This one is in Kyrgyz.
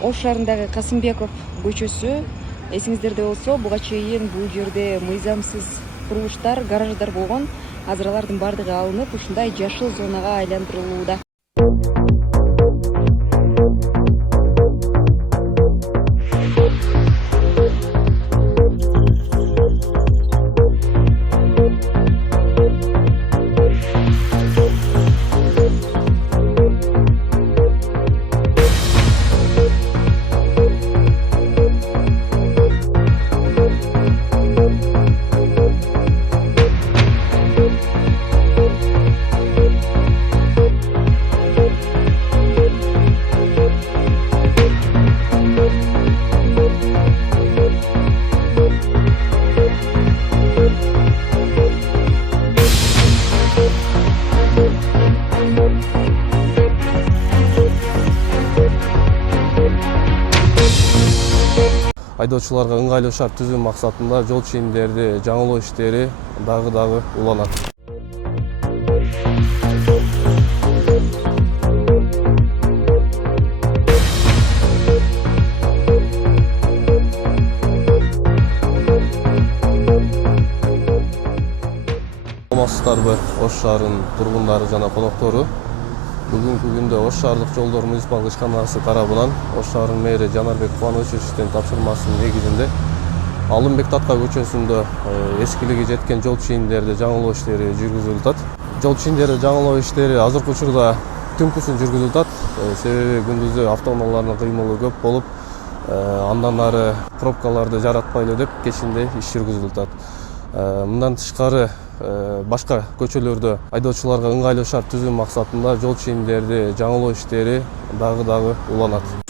Ош шаарындагы Касымбеков көчөсү эсиңиздерде болсо буга чейин бул жерде мыйзамсыз курулуштар, гараждар болгон. Азыр алардын бардыгы алынып, ушундай жашыл зонага айландырылууда. Айдоочуларга ыңгайлуу шарт түзүү максатында жол чийимдерди жаңылоо иштери дагы уланат. Саламатсыздарбы, Ош шаарынын тургундары жана коноктору. Бүгүнкү күндө Ош шаардык жолдор муниципалдык ишканасы тарабынан Ош шаарынын мэри Жанарбек Кубановичтин тапшырмасынын негизинде Алымбек Татка көчөсүндө эскилиги жеткен жол чийимдерди жаңылоо иштери жүргүзүлүп атат. Жол чийимдерди жаңылоо иштери азыркы учурда түнкүсүн жүргүзүлүп атат. Себеби күндүзү автоунаалардын кыймылы көп болуп, андан ары пробкаларды жаратпайлы деп кечинде иш жүргүзүлүп атат. Мындан тышкары башка көчөлөрдө айдоочуларга ыңгайлуу шарт түзүү максатында жол чийимдерди жаңылоо иштери дагы уланат.